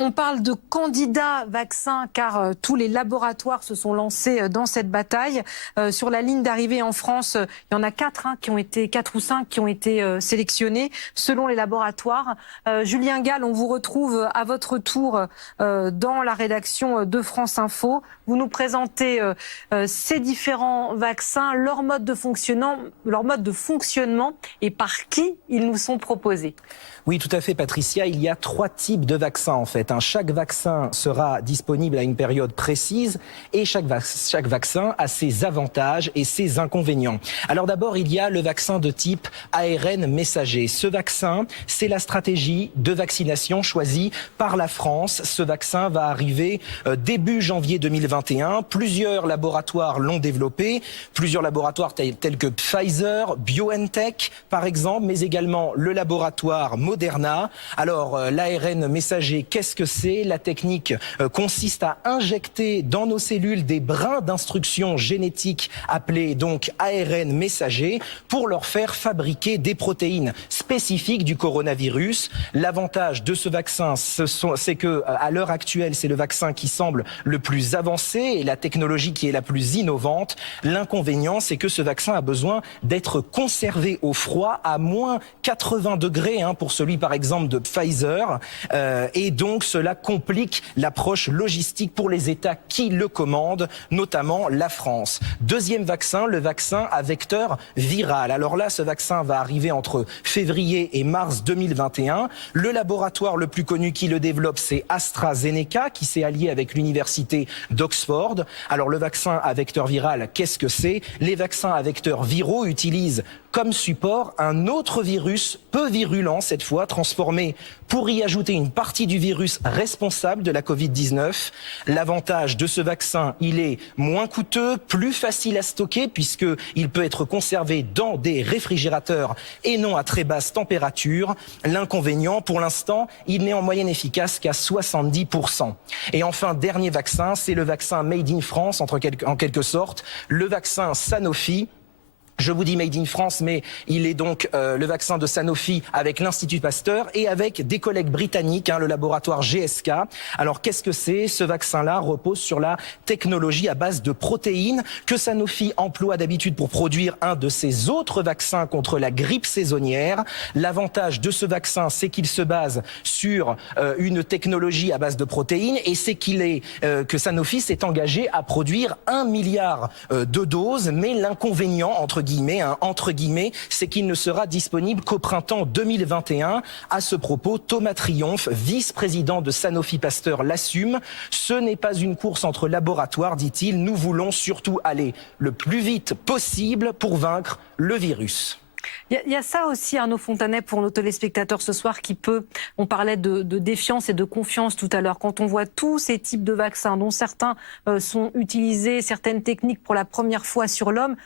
On parle de candidats vaccins car tous les laboratoires se sont lancés dans cette bataille. Sur la ligne d'arrivée en France, il y en a 4 ou 5 qui ont été sélectionnés selon les laboratoires. Julien Gall, on vous retrouve à votre tour dans la rédaction de France Info. Vous nous présentez ces différents vaccins, leur mode de fonctionnement et par qui ils nous sont proposés. Oui, tout à fait, Patricia. Il y a 3 types de vaccins, en fait. Chaque vaccin sera disponible à une période précise et chaque vaccin a ses avantages et ses inconvénients. Alors d'abord, il y a le vaccin de type ARN messager. Ce vaccin, c'est la stratégie de vaccination choisie par la France. Ce vaccin va arriver début janvier 2021. Plusieurs laboratoires l'ont développé. Plusieurs laboratoires tels que Pfizer, BioNTech, par exemple, mais également le laboratoire Moderna. Alors, l'ARN messager, qu'est-ce que c'est? La technique consiste à injecter dans nos cellules des brins d'instructions génétiques appelés donc ARN messager pour leur faire fabriquer des protéines spécifiques du coronavirus. L'avantage de ce vaccin, c'est que à l'heure actuelle, c'est le vaccin qui semble le plus avancé et la technologie qui est la plus innovante. L'inconvénient, c'est que ce vaccin a besoin d'être conservé au froid à moins 80 degrés pour celui par exemple de Pfizer et donc cela complique l'approche logistique pour les États qui le commandent, notamment la France. Deuxième vaccin, le vaccin à vecteur viral. Alors là, ce vaccin va arriver entre février et mars 2021. Le laboratoire le plus connu qui le développe, c'est AstraZeneca, qui s'est allié avec l'université d'Oxford. Alors le vaccin à vecteur viral, qu'est-ce que c'est? Les vaccins à vecteurs viraux utilisent comme support un autre virus peu virulent cette fois, transformé pour y ajouter une partie du virus responsable de la Covid-19. L'avantage de ce vaccin, il est moins coûteux, plus facile à stocker puisqu'il peut être conservé dans des réfrigérateurs et non à très basse température. L'inconvénient, pour l'instant, il n'est en moyenne efficace qu'à 70%. Et enfin, dernier vaccin, c'est le vaccin Made in France, en quelque sorte, le vaccin Sanofi. Je vous dis Made in France, mais il est donc le vaccin de Sanofi avec l'Institut Pasteur et avec des collègues britanniques, le laboratoire GSK. Alors qu'est-ce que c'est? Ce vaccin-là repose sur la technologie à base de protéines que Sanofi emploie d'habitude pour produire un de ses autres vaccins contre la grippe saisonnière. L'avantage de ce vaccin, c'est qu'il se base sur une technologie à base de protéines et c'est que Sanofi s'est engagé à produire 1 milliard de doses, mais l'inconvénient, entre guillemets, c'est qu'il ne sera disponible qu'au printemps 2021. À ce propos, Thomas Triomphe, vice-président de Sanofi Pasteur, l'assume. Ce n'est pas une course entre laboratoires, dit-il. Nous voulons surtout aller le plus vite possible pour vaincre le virus. Il y a ça aussi, Arnaud Fontanet, pour nos téléspectateurs ce soir, on parlait de défiance et de confiance tout à l'heure. Quand on voit tous ces types de vaccins, dont certains sont utilisés, certaines techniques pour la première fois sur l'homme,